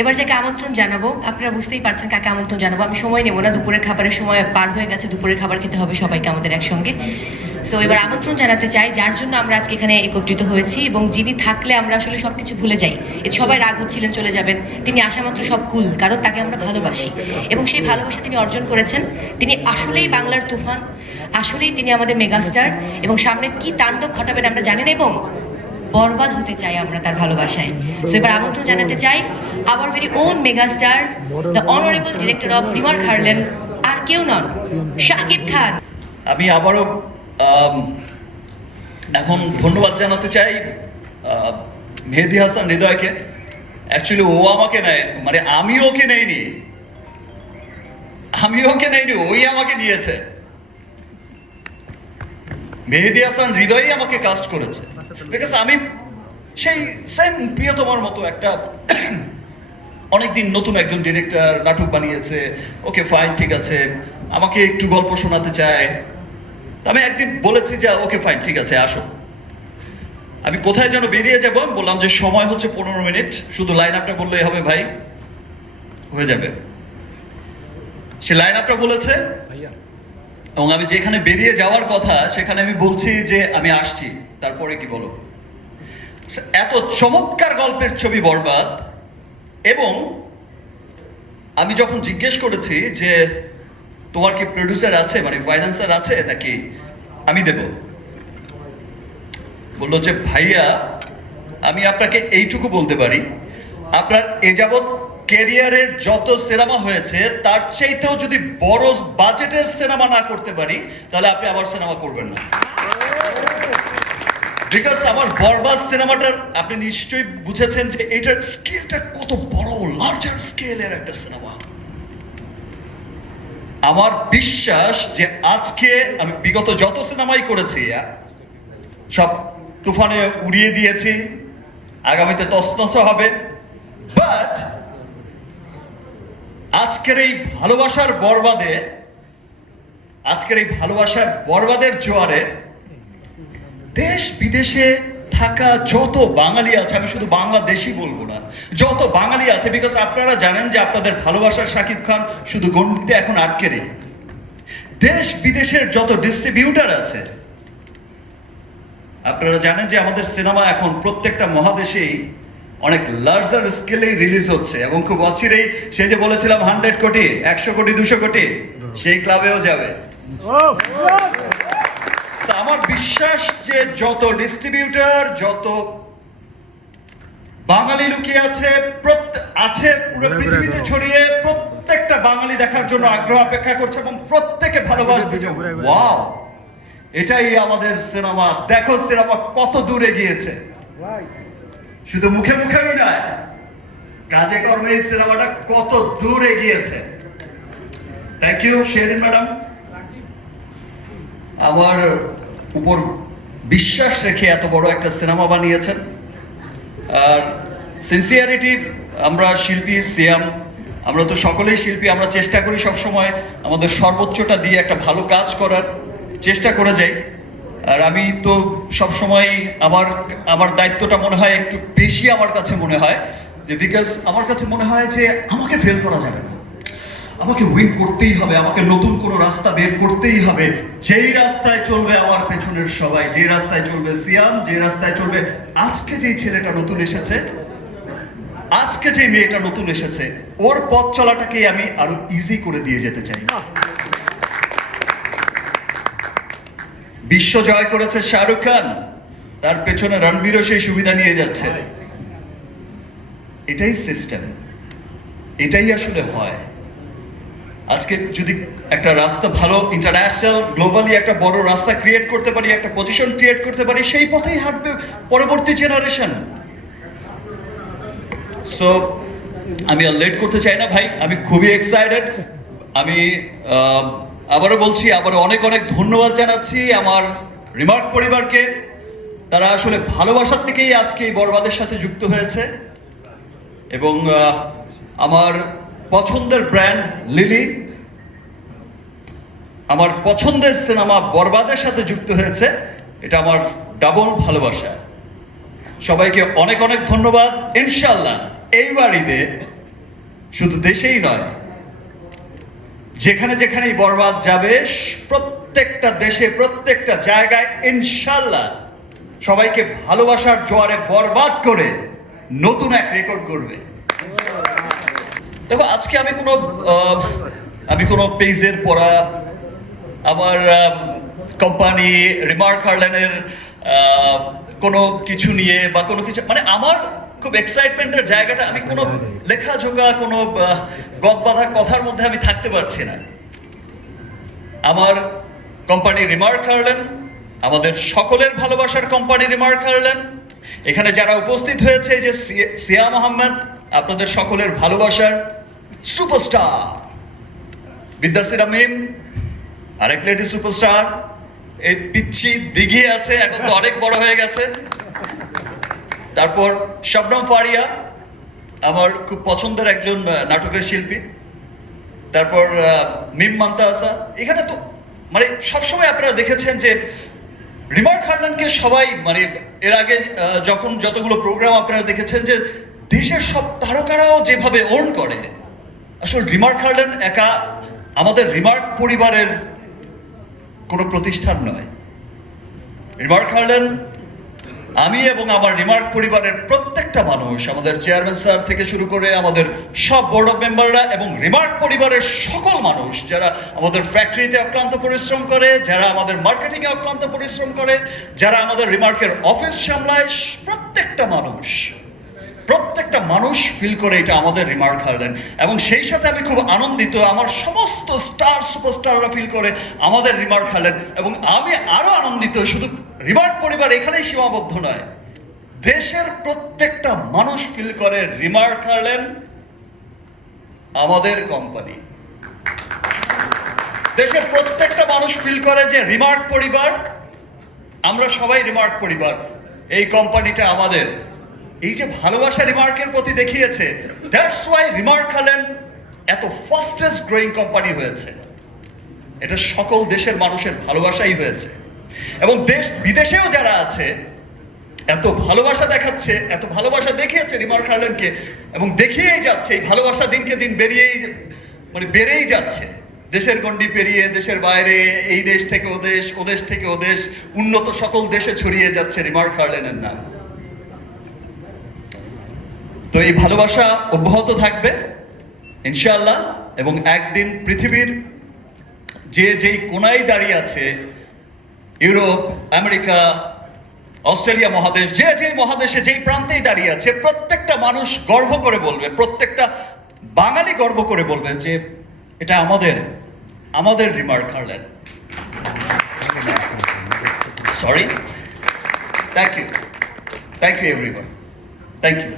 এবার যাকে আমন্ত্রণ জানাবো, আপনারা বুঝতেই পারছেন কাকে আমন্ত্রণ জানাবো। আমি সময় নেব না, দুপুরের খাবারের সময় পার হয়ে গেছে, দুপুরের খাবার খেতে হবে সবাইকে আমাদের একসঙ্গে। সো এবার আমন্ত্রণ জানাতে চাই যার জন্য আমরা আজকে এখানে একত্রিত হয়েছি, এবং যিনি থাকলে আমরা আসলে সবকিছু ভুলে যাই। সবাই রাগ হচ্ছিলেন চলে যাবেন, তিনি আসা মাত্র সব কুল, কারণ তাকে আমরা ভালোবাসি এবং সেই ভালোবাসা তিনি অর্জন করেছেন। তিনি আসলেই বাংলার তুফান, আসলেই তিনি আমাদের মেগাস্টার, এবং সামনে কি তাণ্ডব ঘটাবেন আমরা জানি না, এবং বরবাদ হতে চাই আমরা তার ভালোবাসায়। সো এবার আমন্ত্রণ জানাতে চাই our very own megastar, the honourable director of Remark Harland, আর কেউ নন, শাকিব খান। আমি আবারও এখন ধন্যবাদ জানাতে চাই মেহেদী হাসান হৃদয়কে। অ্যাকচুয়ালি ও আমাকে নেয়, মানে আমি ওকে নেইনি, ওই আমাকে দিয়েছে। মেহেদী হাসান হৃদয়ই আমাকে কাস্ট করেছে, বিকজ আমি সেই সেম প্রিয়তমার মতো একটা অনেকদিন নতুন একজন ডিরেক্টর নাটক বানিয়েছে, ওকে ফাইন, ঠিক আছে, আমাকে একটু গল্প শোনাতে চায়। আমি একদিন বলেছি যে ওকে ফাইন, ঠিক আছে, আসো। আমি কোথায় যেন বেরিয়ে যাবো, বললাম যে সময় হচ্ছে 15 মিনিট, শুধু লাইন আপটা বললেই হবে ভাই, হয়ে যাবে। সে লাইন আপটা বলেছে, এবং আমি যেখানে বেরিয়ে যাওয়ার কথা সেখানে আমি বলছি যে আমি আসছি, তারপরে কি বলো। এত চমৎকার গল্পের ছবি বরবাদ। এবং আমি যখন জিজ্ঞেস করেছি যে তোমার কি প্রডিউসার আছে, মানে ফাইন্যান্সার আছে নাকি আমি দেব, বললো যে ভাইয়া আমি আপনাকে এইটুকু বলতে পারি, আপনার এ যাবৎ ক্যারিয়ারের যত সিনেমা হয়েছে তার চাইতেও যদি বড় বাজেটের সিনেমা না করতে পারি তাহলে আপনি আমার সিনেমা করবেন না। বিকজ আমার বরবাদ সিনেমাটার আপনি নিশ্চয়ই বুঝেছেন যে এটার স্কেলটা কত বড়, লার্জার স্কেলের একটা সিনেমা। আমার বিশ্বাস যে আজকে আমি বিগত যত সিনেমাই করেছি সব তুফানে উড়িয়ে দিয়েছি, আগামীতে তছনছ হবে, বাট আজকের এই ভালোবাসার বরবাদের জোয়ারে দেশ বিদেশে থাকা যত বাঙালি আছে, আমি শুধু বাংলাদেশি বলবো না, যত বাঙালি আছে, বিকজ আপনারা জানেন যে আপনাদের ভালোবাসার শাকিব খান শুধু গণ্ডিতে এখন আটকে নেই। দেশ বিদেশের যত ডিস্ট্রিবিউটার আছে, আপনারা জানেন যে আমাদের সিনেমা এখন প্রত্যেকটা মহাদেশেই অনেক লার্জার স্কেলেই রিলিজ হচ্ছে, এবং খুব অচিরেই সে যে বলেছিলাম 100 কোটি, 100 কোটি, 200 কোটি, সেই ক্লাবেও যাবে। আমার বিশ্বাস যে যত ডিস্ট্রিবিউটর, যত বাঙালি লুকিয়ে আছে পুরো পৃথিবীতে ছড়িয়ে, প্রত্যেকটা বাঙালি দেখার জন্য আগ্রহ অপেক্ষা করছে এবং প্রত্যেকে ভালোবাসবে। ওয়াও, এটাই আমাদের সিনেমা। দেখো সিনেমা কত দূরে গিয়েছে, শুধু মুখে মুখেই নয়, কাজে কর্মে এই সিনেমাটা কত দূরে গিয়েছে। থ্যাংক ইউ শেরিন ম্যাডাম, আমার উপর বিশ্বাস রেখে এত বড় একটা সিনেমা বানিয়েছেন। আর সিনসিয়ারিটি, আমরা শিল্পী, সিয়াম, আমরা তো সকলেই শিল্পী, আমরা চেষ্টা করি সবসময় আমাদের সর্বোচ্চটা দিয়ে একটা ভালো কাজ করার চেষ্টা করে যাই। আর আমি তো সবসময় আমার দায়িত্বটা মনে হয় একটু বেশি আমার কাছে মনে হয়, যে বিকজ আমার কাছে মনে হয় যে আমাকে ফেল করা যাবে না, আমাকে উইন করতেই হবে, আমাকে নতুন কোনো রাস্তা বের করতেই হবে। যেই রাস্তায় চলবে আমার পেছনের সবাই, যে রাস্তায় চলবে সিয়াম, যে রাস্তায় চলবে আজকে যেই ছেলেটা নতুন এসেছে, আজকে যে মেয়েটা নতুন এসেছে, ওর পথ চলাটাকেই আমি আরো ইজি করে দিয়ে যেতে চাই। বিশ্ব জয় করেছে শাহরুখ খান, তার পেছনে রণবীরও সেই সুবিধা নিয়ে যাচ্ছে। এটাই সিস্টেম, এটাই আসলে হয়। আজকে যদি একটা রাস্তা ভালো ইন্টারন্যাশনাল গ্লোবালি একটা বড় রাস্তা ক্রিয়েট করতে পারি, একটা পজিশন ক্রিয়েট করতে পারি, সেই পথেই হাঁটবে পরবর্তী জেনারেশন। সো আমি আর লেট করতে চাই না ভাই, আমি খুবই এক্সাইটেড। আমি আবারও বলছি, আবারও অনেক অনেক ধন্যবাদ জানাচ্ছি আমার রিমার্ক পরিবারকে। তারা আসলে ভালোবাসা থেকেই আজকে এই বরবাদের সাথে যুক্ত হয়েছে, এবং আমার পছন্দের ব্র্যান্ড লিলি, আমার পছন্দের সিনেমা বরবাদের সাথে যুক্ত হয়েছে, এটা আমার ডাবল ভালোবাসা। সবাইকে অনেক অনেক ধন্যবাদ। ইনশাল্লাহ এইবার ঈদে শুধু দেশেই নয়, যেখানে যেখানেই বরবাদ যাবে, প্রত্যেকটা দেশে প্রত্যেকটা জায়গায় ইনশাল্লাহ সবাইকে ভালোবাসার জোয়ারে বরবাদ করে নতুন এক রেকর্ড করবে। দেখো, আজকে আমি কোনো পেজের পড়া, আমার কোম্পানি রিমার্ক হার্লেনের কোনো কিছু নিয়ে বা কোনো কিছু, মানে আমার খুব এক্সাইটমেন্টের জায়গাটা, আমি কোনো লেখাজোকা কোনো গদবাঁধা কথার মধ্যে আমি থাকতে পারছি না। আমার কোম্পানি রিমার্ক হার্লেন, আমাদের সকলের ভালোবাসার কোম্পানি রিমার্ক হার্লেন, এখানে যারা উপস্থিত হয়েছে, যে সিয়াম আহমেদ, আপনাদের সকলের ভালোবাসার সুপারস্টার, বিদ্যাসির আমিম, আরেক লেডি সুপারস্টার, এই পিচ্ছি দিঘি আছে, এখন তো অনেক বড় হয়ে গেছে। তারপর শবনম ফারিয়া, আমার খুব পছন্দের একজন নাটকের শিল্পী। তারপর মিম মান্তাসা। এখানে তো মানে সবসময় আপনারা দেখেছেন যে রিমার্ক হার্লেনকে সবাই, মানে এর আগে যতগুলো প্রোগ্রাম আপনারা দেখেছেন, যে দেশের সব তারকারাও যেভাবে ওন করে, আসলে রিমার্ক হার্লেন একা আমাদের রিমার্ক পরিবারের কোনো প্রতিষ্ঠান নয়। রিমার্ক হার্লেন আমি এবং আমার রিমার্ক পরিবারের প্রত্যেকটা মানুষ, আমাদের চেয়ারম্যান স্যার থেকে শুরু করে আমাদের সব বোর্ড অফ মেম্বাররা এবং রিমার্ক পরিবারের সকল মানুষ, যারা আমাদের ফ্যাক্টরিতে অক্লান্ত পরিশ্রম করে, যারা আমাদের মার্কেটিংয়ে অক্লান্ত পরিশ্রম করে, যারা আমাদের রিমার্কের অফিস সামলায়, প্রত্যেকটা মানুষ ফিল করে এটা আমাদের রিমার্ক হার্লেন। এবং সেই সাথে আমি খুব আনন্দিত, আমার সমস্ত স্টার সুপারস্টাররা ফিল করে আমাদের রিমার্ক হার্লেন। এবং আমি আরো আনন্দিত, শুধু রিমার্ক পরিবার এখানেই সীমাবদ্ধ নয়, দেশের প্রত্যেকটা মানুষ ফিল করে রিমার্ক হার্লেন আমাদের কোম্পানি। দেশের প্রত্যেকটা মানুষ ফিল করে যে রিমার্ক পরিবার, আমরা সবাই রিমার্ক পরিবার, এই কোম্পানিটা আমাদের। এই যে ভালোবাসা রিমার্কের প্রতি দেখিয়েছে, দ্যাটস ওয়াই রিমার্ক হার্লেন এত ফাস্টেস্ট গ্রোয়িং কোম্পানি হয়েছে। এটা সকল দেশের মানুষের ভালোবাসাই হয়েছে। এবং দেশ বিদেশেও যারা আছে এত ভালোবাসা দেখাচ্ছে, এত ভালোবাসা দেখিয়েছে রিমার্ক হার্লেনকে, এবং দেখিয়েই যাচ্ছে। এই ভালোবাসা দিনকে দিন বেড়েই যাচ্ছে, দেশের গণ্ডি পেরিয়ে দেশের বাইরে, এই দেশ থেকে ও দেশ, ও দেশ থেকে ও দেশ, উন্নত সকল দেশে ছড়িয়ে যাচ্ছে রিমার্ক হার্লেনের নাম। তো এই ভালোবাসা অব্যাহত থাকবে ইনশাআল্লাহ। এবং একদিন পৃথিবীর যেই কোনায় দাঁড়িয়ে আছে, ইউরোপ, আমেরিকা, অস্ট্রেলিয়া মহাদেশ, যে মহাদেশে যেই প্রান্তেই দাঁড়িয়ে আছে, প্রত্যেকটা মানুষ গর্ব করে বলবে, প্রত্যেকটা বাঙালি গর্ব করে বলবে যে এটা আমাদের রিমার্ক হার্লেন। Sorry, thank you everyone, thank you.